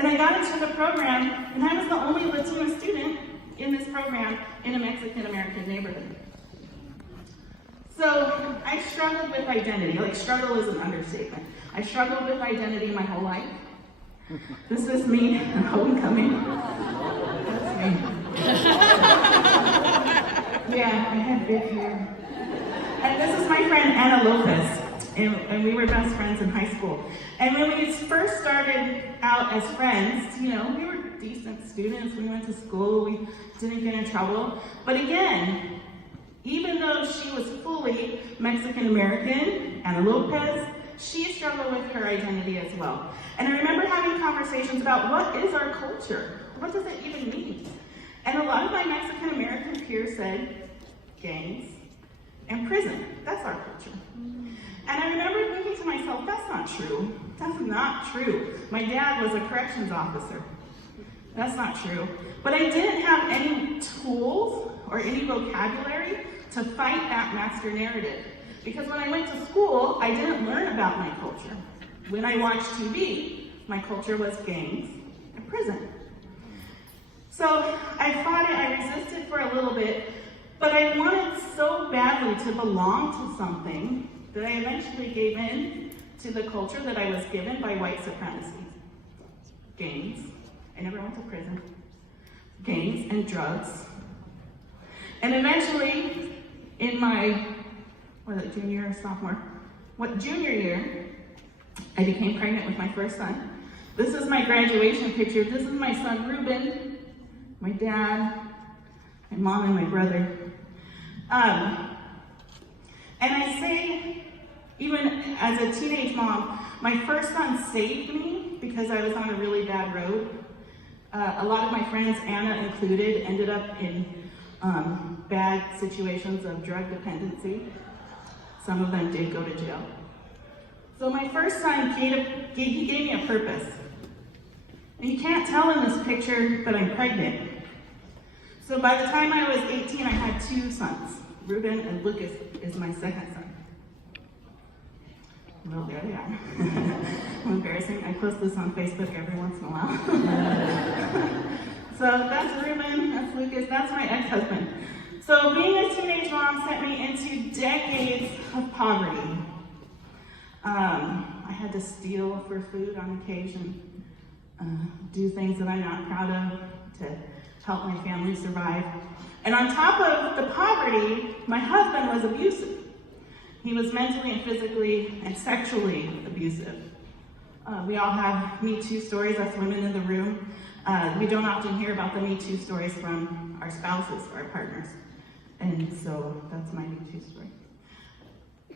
And I got into the program, and I was the only Latino student in this program in a Mexican-American neighborhood. So I struggled with identity. Like, struggle is an understatement. I struggled with identity my whole life. This is me at homecoming. That's me. Yeah, I had big hair. And this is my friend Anna Lopez, and we were best friends in high school. And when we first started out as friends, you know, we were decent students. We went to school. We didn't get in trouble. But again, even though she was fully Mexican-American, Anna Lopez, she struggled with her identity as well. And I remember having conversations about what is our culture? What does it even mean? And a lot of my Mexican-American peers said, gangs and prison. That's our culture. And I remember thinking to myself, that's not true. That's not true. My dad was a corrections officer. That's not true. But I didn't have any tools or any vocabulary to fight that master narrative. Because when I went to school, I didn't learn about my culture. When I watched TV, my culture was gangs and prison. So I fought it, I resisted for a little bit, but I wanted so badly to belong to something that I eventually gave in to the culture that I was given by white supremacy. Gangs. I never went to prison. Gangs and drugs. And eventually, in my, junior or sophomore? Junior year, I became pregnant with my first son. This is my graduation picture. This is my son, Ruben, my dad, my mom, and my brother. And I say, even as a teenage mom, my first son saved me because I was on a really bad road. A lot of my friends, Anna included, ended up in bad situations of drug dependency. Some of them did go to jail. So my first son, he gave me a purpose. And you can't tell in this picture, but I'm pregnant. So by the time I was 18, I had 2 sons. Ruben and Lucas is my second son. Well, there they are. Embarrassing. I post this on Facebook every once in a while. So that's Ruben, that's Lucas, that's my ex-husband. So being a teenage mom sent me into decades of poverty. I had to steal for food on occasion, do things that I'm not proud of to help my family survive. And on top of the poverty, my husband was abusive. He was mentally and physically and sexually abusive. We all have Me Too stories, us women in the room. We don't often hear about the Me Too stories from our spouses or our partners. And so that's my Me Too story.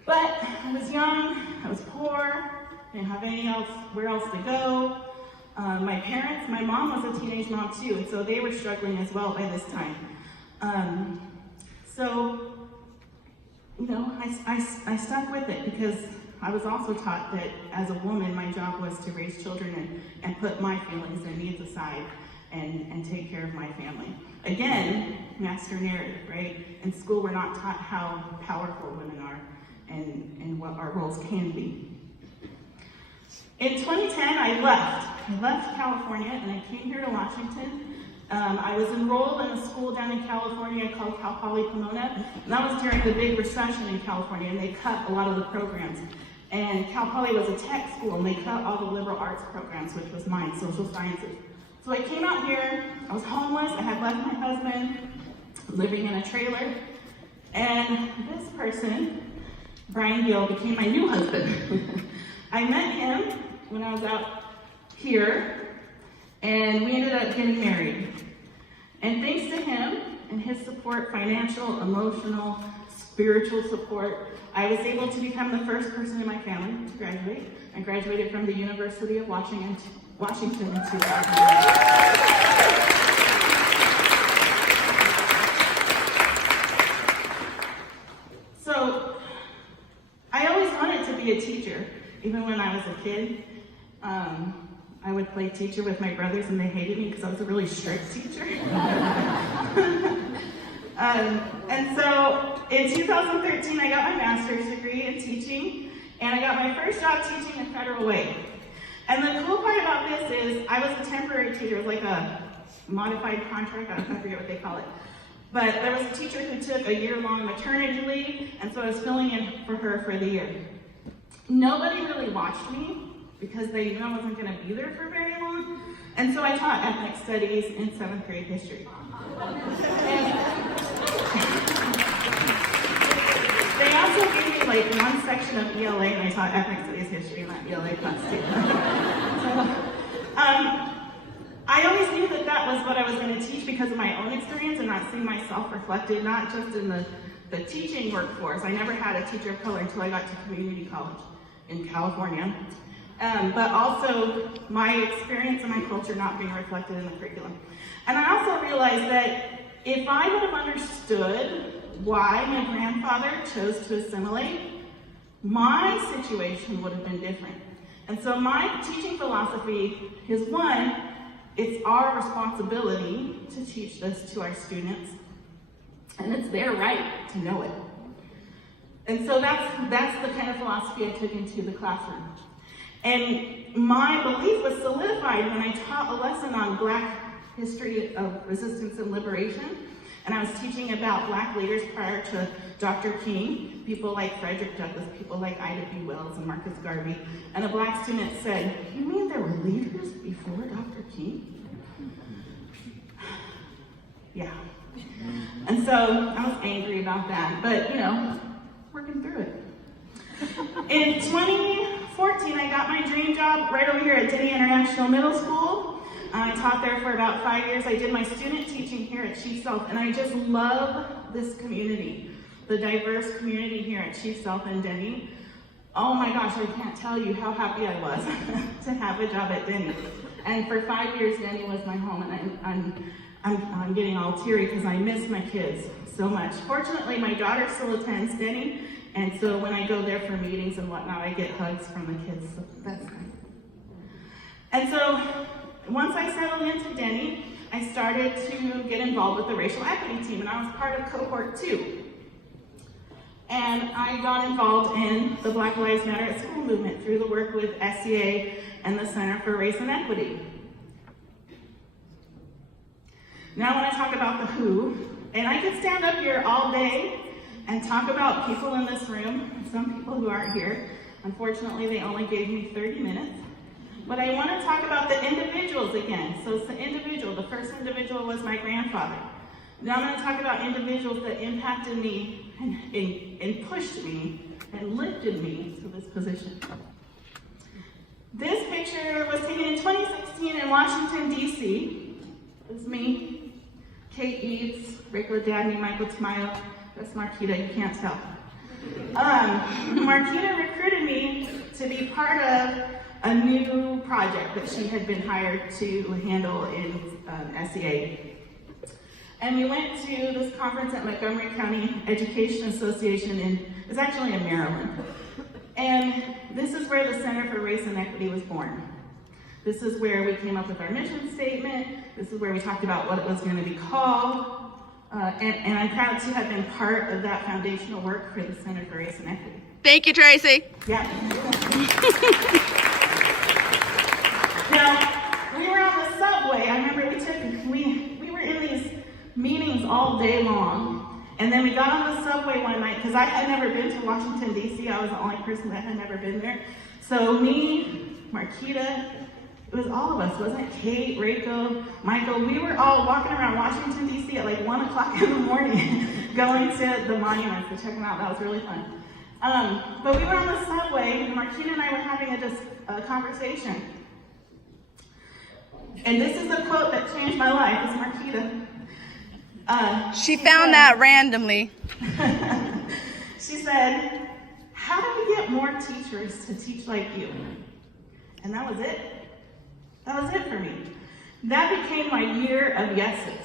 But I was young, I was poor, didn't have where else to go. My parents, my mom was a teenage mom too, and so they were struggling as well by this time. So, you know, I stuck with it because I was also taught that as a woman, my job was to raise children and put my feelings and needs aside and take care of my family. Again, master narrative, right? In school, we're not taught how powerful women are and what our roles can be. In 2010, I left California and I came here to Washington. I was enrolled in a school down in California called Cal Poly Pomona, and that was during the big recession in California, and they cut a lot of the programs. And Cal Poly was a tech school, and they cut all the liberal arts programs, which was mine, social sciences. So I came out here, I was homeless, I had left my husband, living in a trailer, and this person, Brian Gill, became my new husband. I met him when I was out here, and we ended up getting married. And thanks to him and his support, financial, emotional, spiritual support, I was able to become the first person in my family to graduate. I graduated from the University of Washington in 2000. So I always wanted to be a teacher, even when I was a kid. I would play teacher with my brothers and they hated me because I was a really strict teacher. And so in 2013, I got my master's degree in teaching, and I got my first job teaching the federal way. And the cool part about this this is, I was a temporary teacher. It was like a modified contract, I forget what they call it. But there was a teacher who took a year-long maternity leave, and so I was filling in for her for the year. Nobody really watched me because they knew I wasn't going to be there for very long. And so I taught ethnic studies in 7th grade history. They also gave me like one section of ELA, and I taught ethnic studies history in that ELA class too. I always knew that that was what I was going to teach because of my own experience and not seeing myself reflected, not just in the teaching workforce. I never had a teacher of color until I got to community college in California. But also my experience and my culture not being reflected in the curriculum. And I also realized that if I would have understood why my grandfather chose to assimilate, my situation would have been different. And so my teaching philosophy is one, it's our responsibility to teach this to our students, and it's their right to know it. And so that's the kind of philosophy I took into the classroom. And my belief was solidified when I taught a lesson on Black history of resistance and liberation. And I was teaching about Black leaders prior to Dr. King, people like Frederick Douglass, people like Ida B. Wells and Marcus Garvey. And a Black student said, "You mean there were leaders before Dr. King?" Yeah. And so I was angry about that, but working through it. In 2014, I got my dream job right over here at Denny International Middle School. I taught there for about 5 years. I did my student teaching here at Chief Sealth, and I just love this community, the diverse community here at Chief Sealth and Denny. Oh my gosh, I can't tell you how happy I was to have a job at Denny. And for 5 years, Denny was my home, and I'm getting all teary because I miss my kids so much. Fortunately, my daughter still attends Denny, and so when I go there for meetings and whatnot, I get hugs from the kids, so that's nice. And so once I settled into Denny, I started to get involved with the racial equity team, and I was part of cohort 2. And I got involved in the Black Lives Matter at School movement through the work with SCA and the Center for Race and Equity. Now when I talk about the who, and I could stand up here all day and talk about people in this room, and some people who aren't here. Unfortunately, they only gave me 30 minutes. But I want to talk about the individuals again. So it's the individual. The first individual was my grandfather. Now I'm going to talk about individuals that impacted me and pushed me and lifted me to this position. This picture was taken in 2016 in Washington, D.C. It's me, Kate Eads, Rico Dabney, Michael Tamayo. That's Marquita, you can't tell. Marquita recruited me to be part of a new project that she had been hired to handle in SEA. And we went to this conference at Montgomery County Education Association, it's actually in Maryland. And this is where the Center for Race and Equity was born. This is where we came up with our mission statement. This is where we talked about what it was going to be called. And I'm proud to have been part of that foundational work for the Center for Race and Equity. Thank you, Tracy. Yeah. Now, we were on the subway. I remember we were in these meetings all day long. And then we got on the subway one night, because I had never been to Washington, D.C. I was the only person that had never been there. So me, Marquita, it was all of us, wasn't it? Kate, Reiko, Michael. We were all walking around Washington, D.C. at like 1 o'clock in the morning, going to the monuments to check them out. That was really fun. But we were on the subway, and Marquita and I were having a conversation. And this is a quote that changed my life. It's Marquita. She found that randomly. She said, "How do we get more teachers to teach like you?" And that was it. That was it for me. That became my year of yeses.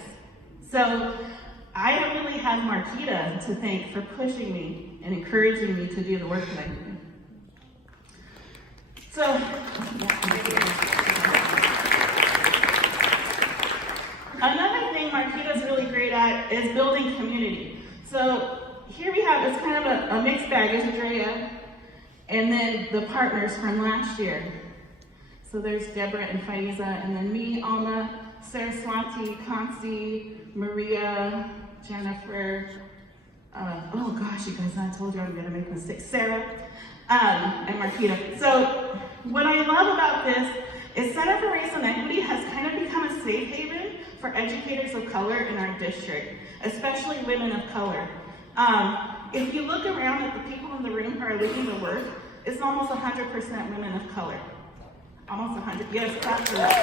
So I really have Marquita to thank for pushing me and encouraging me to do the work that I do. So, another thing Marquita's really great at is building community. So here we have, it's kind of a mixed bag. It's Drea, and then the partners from last year. So there's Deborah and Faiza, and then me, Alma, Saraswati, Consti, Maria, Jennifer, oh gosh, you guys, I told you I'm gonna make mistakes, Sarah, and Marquita. So what I love about this is Center for Race and Equity has kind of become a safe haven for educators of color in our district, especially women of color. If you look around at the people in the room who are leading the work, it's almost 100% women of color. Almost 100, yes, clap for that.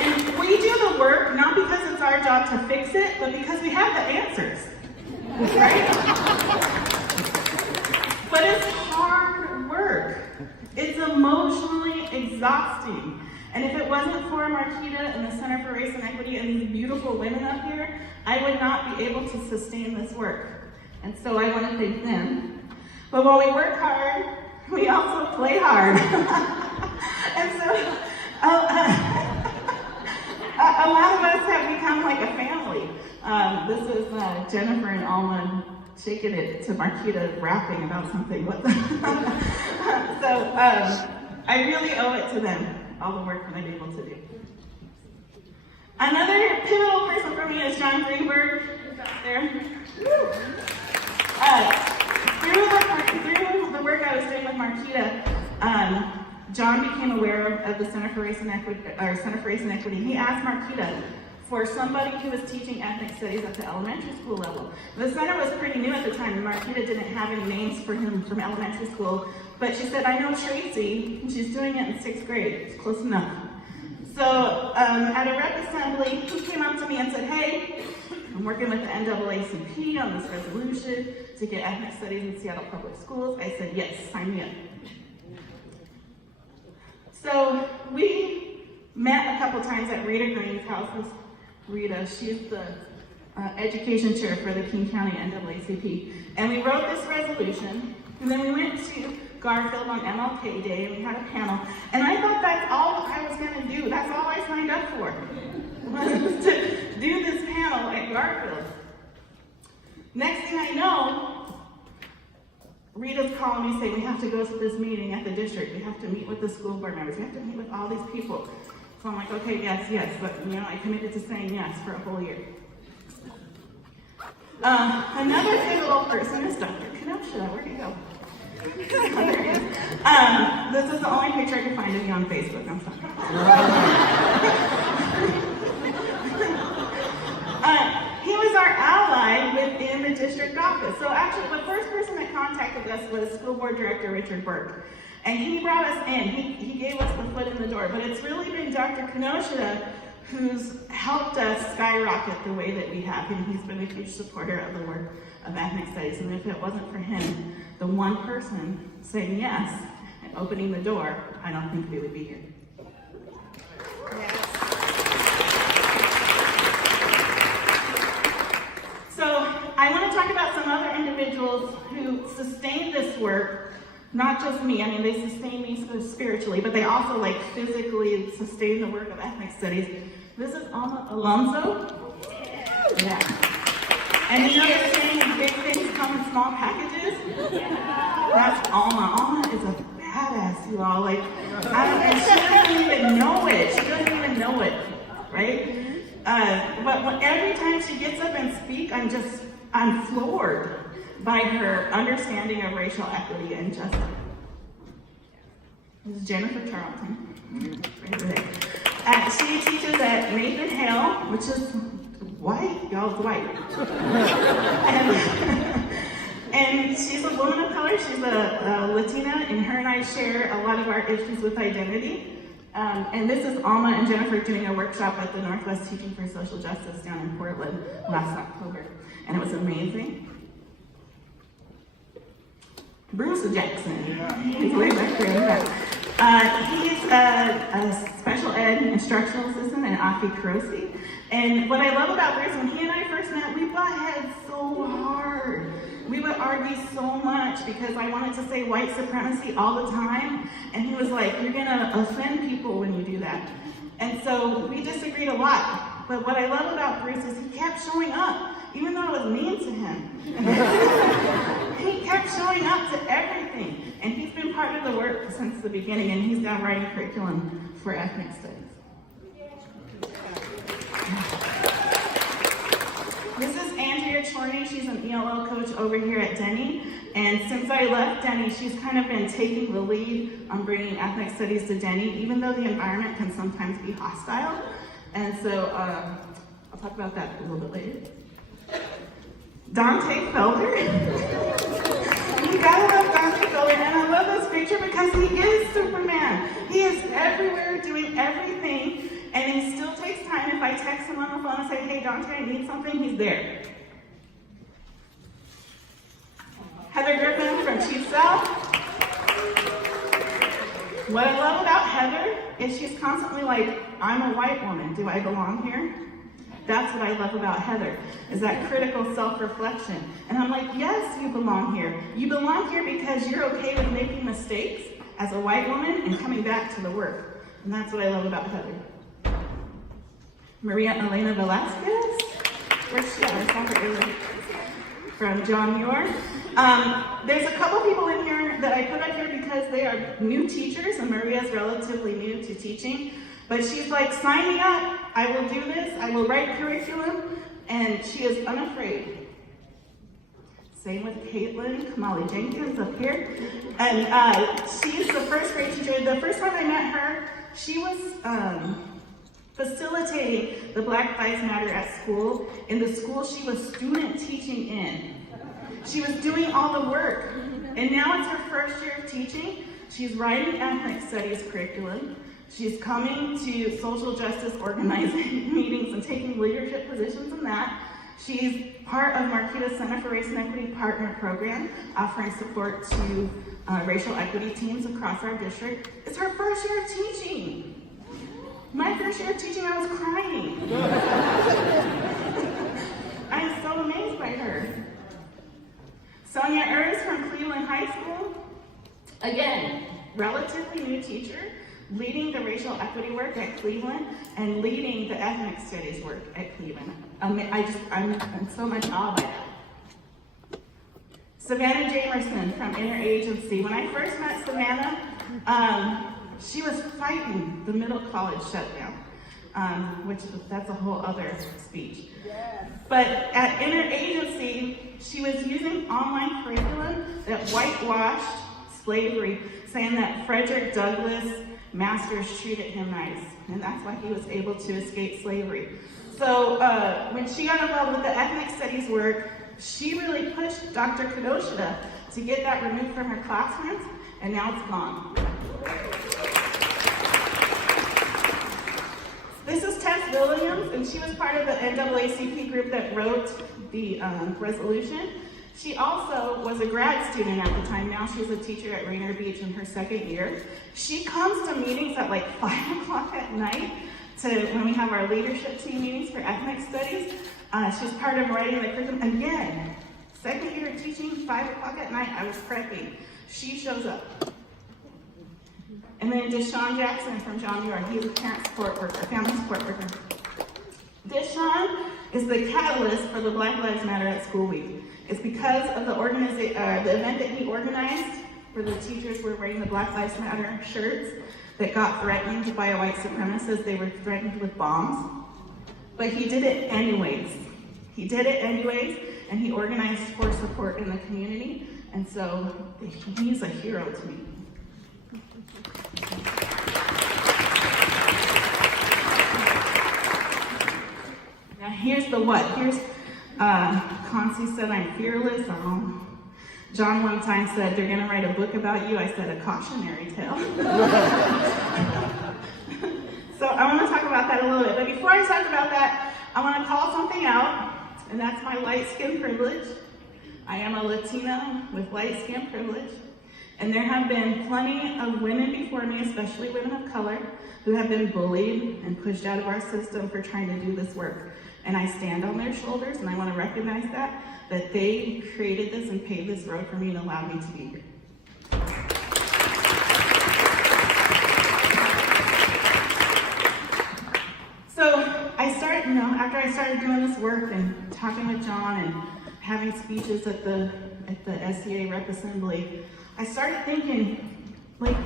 And we do the work not because it's our job to fix it, but because we have the answers, right? But it's hard work. It's emotionally exhausting. And if it wasn't for Marquita and the Center for Race and Equity and these beautiful women up here, I would not be able to sustain this work. And so I want to thank them. But while we work hard, we also play hard. And so a lot of us have become like a family. This is Jennifer and Alma shaking it to Marquita rapping about something. So I really owe it to them, all the work that I'm able to do. Another pivotal person for me is John Greenberg, who's out there. Through the work I was doing with Marquita, John became aware of the Center for Race and Equity, He asked Marquita for somebody who was teaching ethnic studies at the elementary school level. The center was pretty new at the time, and Marquita didn't have any names for him from elementary school, but she said, I know Tracy, and she's doing it in 6th grade. It's close enough. So at a rep assembly, he came up to me and said, hey, I'm working with the NAACP on this resolution to get ethnic studies in Seattle public schools. I said, yes, sign me up. So we met a couple times at Rita Green's house. Rita, she's the education chair for the King County NAACP. And we wrote this resolution, and then we went to Garfield on MLK Day, and we had a panel. And I thought that's all I was gonna do. That's all I signed up for, was to do this panel at Garfield. Next thing I know, Rita's calling me saying, we have to go to this meeting at the district. We have to meet with the school board members. We have to meet with all these people. So I'm like, okay, yes, but I committed to saying yes for a whole year. Another pivotal person is Dr. Kenosha. Where'd he go? There he is. This is the only picture I could find of you on Facebook. I'm sorry. He was our ally within the district office. So actually, the first person that contacted us was School Board Director Richard Burke. And he brought us in. He gave us the foot in the door. But it's really been Dr. Kenosha who's helped us skyrocket the way that we have. And he's been a huge supporter of the work of ethnic studies. And if it wasn't for him, the one person saying yes and opening the door, I don't think we would be here. Yes. So I want to talk about some other individuals who sustained this work. Not just me, I mean, they sustain me spiritually, but they also physically sustain the work of ethnic studies. This is Alma Alonso. Yeah. And they're saying big things come in small packages. That's Alma. Alma is a badass, you all. And she doesn't even know it. She doesn't even know it, right? But every time she gets up and speaks, I'm floored by her understanding of racial equity and justice. This is Jennifer Charlton, right there. She teaches at Nathan Hale, which is white, y'all's white. And she's a woman of color, she's a Latina, and her and I share a lot of our issues with identity. And this is Alma and Jennifer doing a workshop at the Northwest Teaching for Social Justice down in Portland last October, and it was amazing. Bruce Jackson, he's way back there in the back. He's a special ed instructional assistant at Aki Kurosi. And what I love about Bruce, when he and I first met, we butt heads so hard. We would argue so much because I wanted to say white supremacy all the time. And he was like, you're gonna offend people when you do that. And so we disagreed a lot. But what I love about Bruce is he kept showing up, even though I was mean to him. He kept showing up to everything. And part of the work since the beginning, and he's now writing curriculum for ethnic studies. This is Andrea Chorney. She's an ELL coach over here at Denny. And since I left Denny, she's kind of been taking the lead on bringing ethnic studies to Denny, even though the environment can sometimes be hostile. And so I'll talk about that a little bit later. Dante Felder. You gotta love Dante Felder, and I love this picture because he is Superman. He is everywhere doing everything, and he still takes time. If I text him on the phone and say, hey Dante, I need something, he's there. Heather Griffin from Chief South. What I love about Heather is she's constantly like, I'm a white woman, do I belong here? That's what I love about Heather, is that critical self-reflection. And I'm like, yes, you belong here. You belong here because you're okay with making mistakes as a white woman and coming back to the work. And that's what I love about Heather. Maria Elena Velasquez. Where's she at? I saw her earlier. From John Muir. There's a couple people in here that I put up here because they are new teachers, and Maria's relatively new to teaching. But she's like, sign me up. I will do this. I will write curriculum. And she is unafraid. Same with Caitlin Kamali Jenkins up here. And she's the first grade teacher. The first time I met her, she was facilitating the Black Lives Matter at school in the school she was student teaching in. She was doing all the work. And now it's her first year of teaching. She's writing ethnic studies curriculum. She's coming to social justice organizing meetings and taking leadership positions in that. She's part of Marquita's Center for Race and Equity Partner Program, offering support to racial equity teams across our district. It's her first year of teaching. My first year of teaching, I was crying. I'm so amazed by her. Sonia Urs from Cleveland High School. Again, relatively new teacher, leading the racial equity work at Cleveland and leading the ethnic studies work at Cleveland. I'm in so much awe by that. Savannah Jamerson from Interagency. When I first met Savannah, she was fighting the middle college shutdown, that's a whole other speech. But at Interagency, she was using online curriculum that whitewashed slavery, saying that Frederick Douglass masters treated him nice, and that's why he was able to escape slavery. So when she got involved with the ethnic studies work, she really pushed Dr. Kadoshida to get that removed from her classrooms, and now it's gone. This is Tess Williams, and she was part of the NAACP group that wrote the resolution. She also was a grad student at the time. Now she's a teacher at Rainier Beach in her second year. She comes to meetings at like 5 o'clock at night when we have our leadership team meetings for ethnic studies. She's part of writing the curriculum. Again, second year of teaching, 5 o'clock at night, I was prepping. She shows up. And then Deshaun Jackson from John Muir, he's a parent support worker, family support worker. Deshaun is the catalyst for the Black Lives Matter at School Week. It's because of the event that he organized where the teachers were wearing the Black Lives Matter shirts that got threatened by a white supremacist. They were threatened with bombs. But he did it anyways. He did it anyways, and he organized for support in the community. And so he's a hero to me. Now here's the what. Here's Concy said, I'm fearless. John one time said, they're gonna write a book about you. I said, a cautionary tale. So I wanna talk about that a little bit. But before I talk about that, I wanna call something out, and that's my light skin privilege. I am a Latina with light skin privilege. And there have been plenty of women before me, especially women of color, who have been bullied and pushed out of our system for trying to do this work. And I stand on their shoulders, and I want to recognize that they created this and paved this road for me and allowed me to be here. So after I started doing this work and talking with John and having speeches at the SCA Rep Assembly, I started thinking, Like,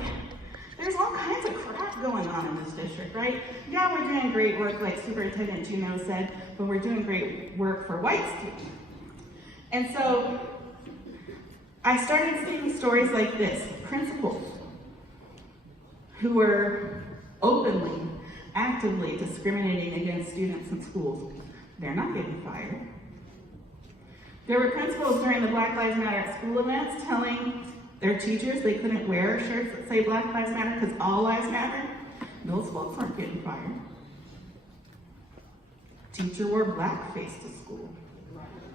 there's all kinds of crap going on in this district, right? Yeah, we're doing great work, like Superintendent Juneau said, but we're doing great work for white students. And so I started seeing stories like this, principals who were openly, actively discriminating against students in schools. They're not getting fired. There were principals during the Black Lives Matter at School events telling their teachers they couldn't wear shirts that say Black Lives Matter because all lives matter. Those folks aren't getting fired. Teacher wore blackface to school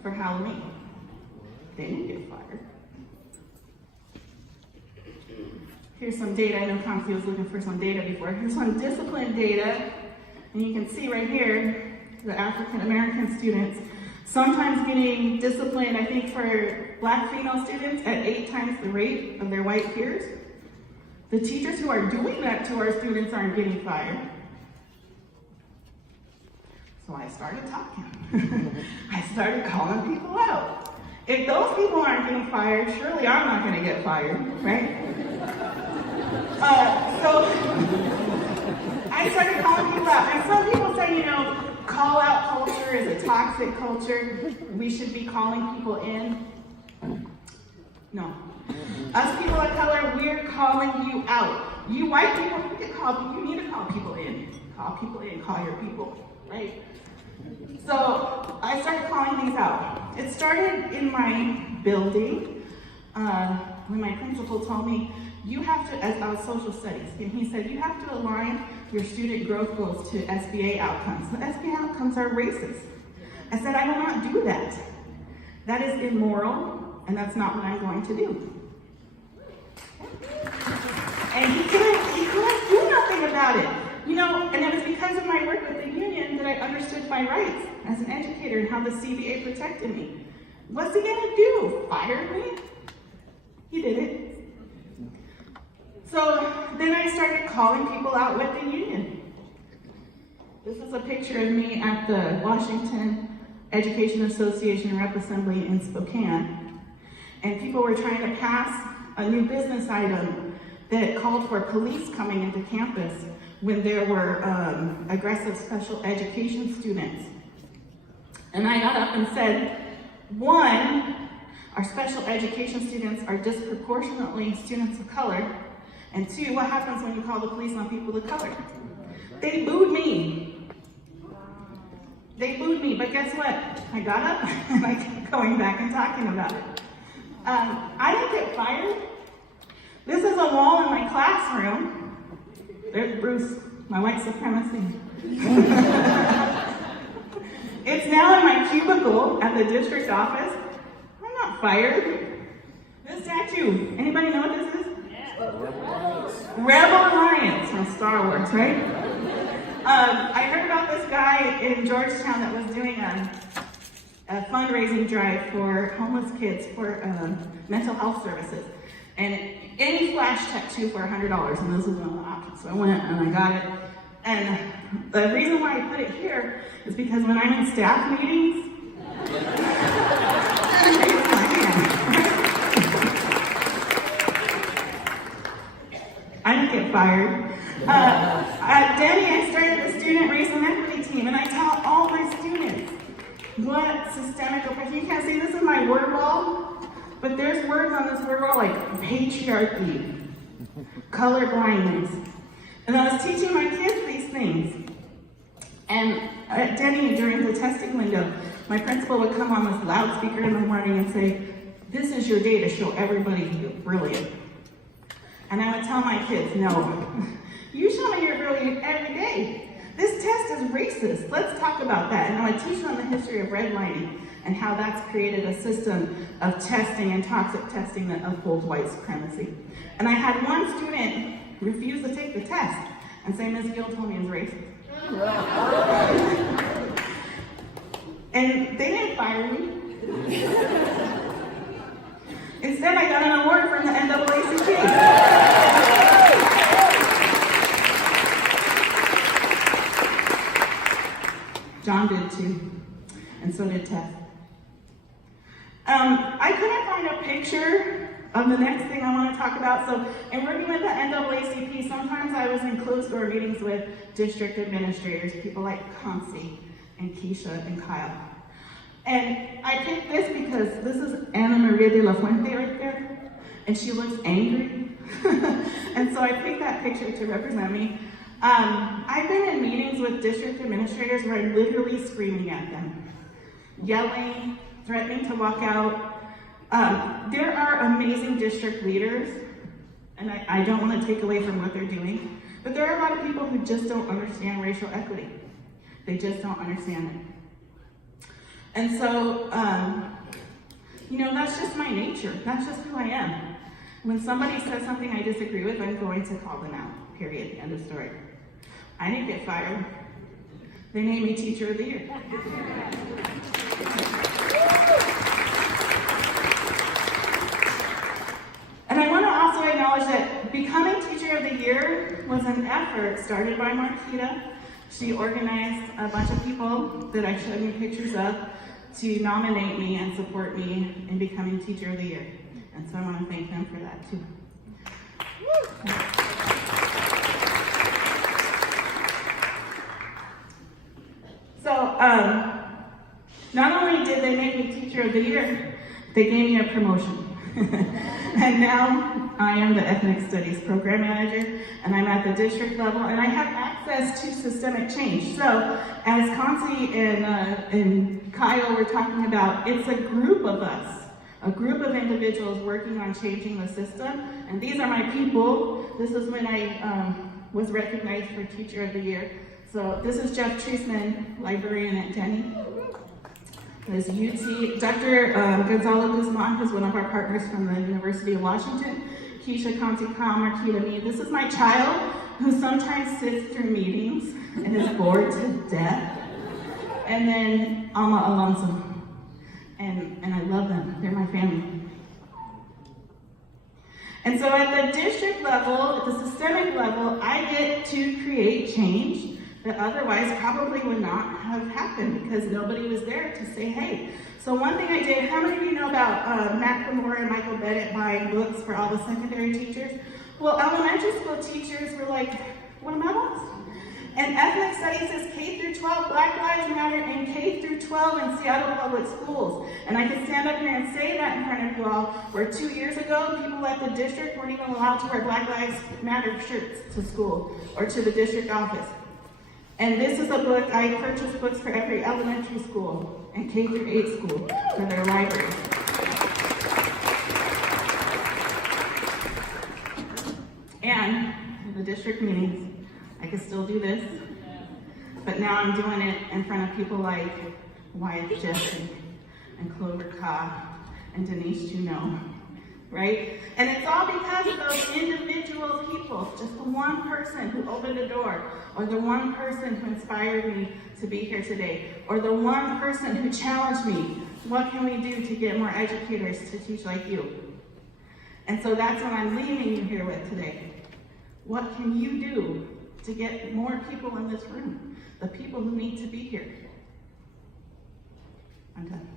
for Halloween. They didn't get fired. Here's some data. I know Kamsi was looking for some data before. Here's some discipline data. And you can see right here, the African American students sometimes getting disciplined, I think, for Black female students at 8 times the rate of their white peers. The teachers who are doing that to our students aren't getting fired. So I started talking. I started calling people out. If those people aren't getting fired, surely I'm not going to get fired, right? So I started calling people out. And some people say, you know, call out culture is a toxic culture. We should be calling people in. No. Us people of color, we're calling you out. You white people, you need to call people in. Call people in, call your people, right? So I started calling things out. It started in my building when my principal told me, you have to, as I was social studies, and he said, you have to align your student growth goals to SBA outcomes. The SBA outcomes are racist. I said, I will not do that. That is immoral, and that's not what I'm going to do. And he couldn't do nothing about it. You know, and it was because of my work with the union that I understood my rights as an educator and how the CBA protected me. What's he gonna do? Fire me? He did it. So then I started calling people out with the union. This is a picture of me at the Washington Education Association Rep Assembly in Spokane. And people were trying to pass a new business item that called for police coming into campus when there were aggressive special education students. And I got up and said, 1, our special education students are disproportionately students of color. And 2, what happens when you call the police on people of color? They booed me. They booed me, but guess what? I got up and I kept going back and talking about it. I didn't get fired. This is a wall in my classroom. There's Bruce, my white supremacy. It's now in my cubicle at the district office. I'm not fired. This statue, anybody know what this is? Rebel Alliance from Star Wars, right? I heard about this guy in Georgetown that was doing a fundraising drive for homeless kids for mental health services. And any flash tattoo for $100, and this was one of the options. So I went and I got it. And the reason why I put it here is because when I'm in staff meetings, I didn't get fired. At Denny, I started the student race and equity team, and I tell all my students what systemic oppression. You can't see this is my word wall, but there's words on this word wall like patriarchy, color blindness. And I was teaching my kids these things. And at Denny, during the testing window, my principal would come on this loudspeaker in the morning and say, this is your day to show everybody you're brilliant. And I would tell my kids, no, you show me you're brilliant every day. This test is racist. Let's talk about that. And I would teach them the history of redlining and how that's created a system of testing and toxic testing that upholds white supremacy. And I had one student refuse to take the test and say, Ms. Gill told me it was racist. And they didn't fire me. Instead, I got an award from the NAACP. John did too, and so did Tess. I couldn't find a picture the next thing I want to talk about. So, in working with the NAACP, sometimes I was in closed door meetings with district administrators, people like Concy and Keisha and Kyle. And I picked this because this is Ana Maria de la Fuente right there, and she looks angry. And so I picked that picture to represent me. I've been in meetings with district administrators where I'm literally screaming at them, yelling, threatening to walk out. There are amazing district leaders, and I don't want to take away from what they're doing, but there are a lot of people who just don't understand racial equity. They just don't understand it. And so, that's just my nature. That's just who I am. When somebody says something I disagree with, I'm going to call them out, period, end of story. I didn't get fired. They named me Teacher of the Year. And I want to also acknowledge that becoming Teacher of the Year was an effort started by Marquita. She organized a bunch of people that I showed you pictures of to nominate me and support me in becoming Teacher of the Year. And so I want to thank them for that too. So, not only did they make me Teacher of the Year, they gave me a promotion. And now I am the Ethnic Studies Program Manager, and I'm at the district level, and I have access to systemic change. So, as Concy and Kyle were talking about, it's a group of us, a group of individuals working on changing the system, and these are my people. This is when I was recognized for Teacher of the Year. So this is Jeff Treisman, librarian at Denny. There's UT, Dr. Gonzalo Guzman, who's one of our partners from the University of Washington. Keisha, Conti, Kyle, Marquita, me. This is my child, who sometimes sits through meetings and is bored to death. And then Alma Alonso. And I love them, they're my family. And so at the district level, at the systemic level, I get to create change that otherwise probably would not have happened because nobody was there to say, hey. So one thing I did, how many of you know about Macklemore and Michael Bennett buying books for all the secondary teachers? Well, elementary school teachers were like, what am I lost? And ethnic studies is K through 12, Black Lives Matter, and K through 12 in Seattle Public Schools. And I can stand up here and say that in front of you all, where 2 years ago, people at the district weren't even allowed to wear Black Lives Matter shirts to school or to the district office. And this is a book, I purchased books for every elementary school and K through 8 school for their library. And in the district meetings, I can still do this, but now I'm doing it in front of people like Wyatt Jesse and Clover Cobb and Denise Juneau, right? And it's all because of those individual people, just the one person who opened the door, or the one person who inspired me to be here today, or the one person who challenged me. What can we do to get more educators to teach like you? And so that's what I'm leaving you here with today. What can you do to get more people in this room, the people who need to be here? I'm done.